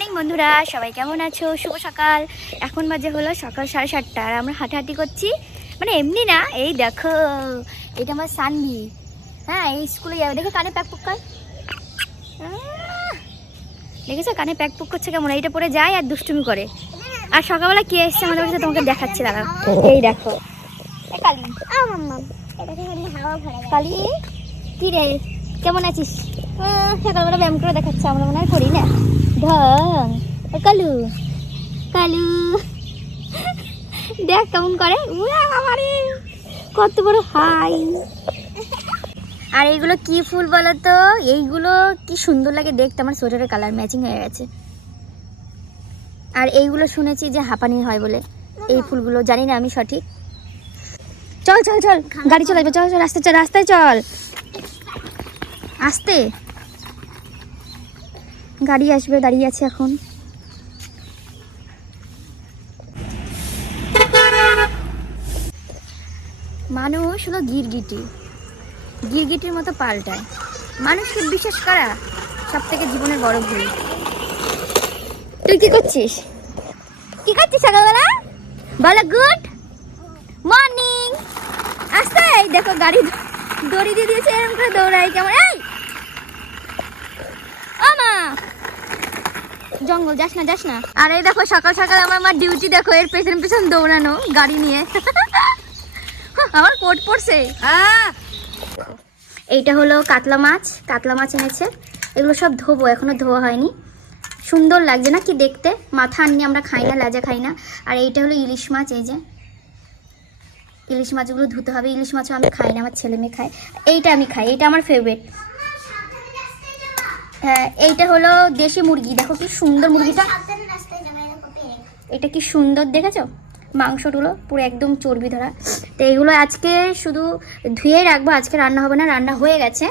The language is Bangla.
মর্নিং বন্ধুরা, সবাই কেমন আছো? শুভ সকাল। এখন বাজে হলো সকাল 7:30 আর আমরা হাঁটাহাঁটি করছি। মানে এমনি না, এই দেখো এটা আমার সানভি। হ্যাঁ, এই স্কুলে যাবে। দেখো কানে প্যাক পুক কর। দেখেছো কানে প্যাক পুক করছে কেমন? এইটা পরে যায় আর দুষ্টুমি করে। আর সকালবেলা কে এসছে আমাদের কাছে তোমাকে দেখাচ্ছি, দাঁড়াও। এই দেখো কালি। কালি কি রে, কেমন আছিস? সকালবেলা ব্যায়াম করে দেখাচ্ছে, আমরা মনে হয় করি না। ঢং কালু কালু দেখ কেমন করে, কত বড় হাই। আর এইগুলো কি ফুল বলো তো? এইগুলো কি সুন্দর লাগে দেখতে, আমার সোয়েটারের কালার ম্যাচিং হয়ে গেছে। আর এইগুলো শুনেছি যে হাঁপানি হয় বলে, এই ফুলগুলো জানি না আমি সঠিক। চল চল চল, গাড়ি চলে আসবে, চল চল, রাস্তায় চল, রাস্তায় চল, আসতে গাড়ি আসবে, দাঁড়িয়ে আছে এখন। মানুষ হলো গিরগিটি, গিরগিটির মতো পাল্টায়। মানুষকে বিশ্বাস করা সব থেকে জীবনের বড় ভুল। তুই কি করছিস? কি করছিস সকালবেলা? বলো গুড মর্নিং। আসতে দেখো গাড়ি দড়ি দিয়ে দিয়েছে, এরকম করে দৌড়াই কেমন। এই আমা, জঙ্গল যাস না, যাস না। আর এই দেখো সকাল সকাল আমার মা ডিউটি, দেখো এর পেছন পেছন দৌড়ানো গাড়ি নিয়ে। আমার কোট পড়ছে। এইটা হলো কাতলা মাছ, কাতলা মাছ এনেছে। এগুলো সব ধোবো, এখনো ধোয়া হয়নি। সুন্দর লাগছে না কি দেখতে? মাথা আননি আমরা খাই না, লেজা খাই না। আর এইটা হলো ইলিশ মাছ, এই যে ইলিশ মাছগুলো ধুতে হবে। ইলিশ মাছও আমি খাই না, আমার ছেলে মেয়ে খায়। এইটা আমি খাই, এইটা আমার ফেভারিট। হ্যাঁ, এইটা হলো দেশি মুরগি, দেখো কি সুন্দর মুরগিটা। এটা কি সুন্দর দেখেছো? মাংসগুলো পুরো একদম চর্বি ধরা। তো এগুলো আজকে শুধু ধুয়ে রাখবো, আজকে রান্না হবে না, রান্না হয়ে গেছে।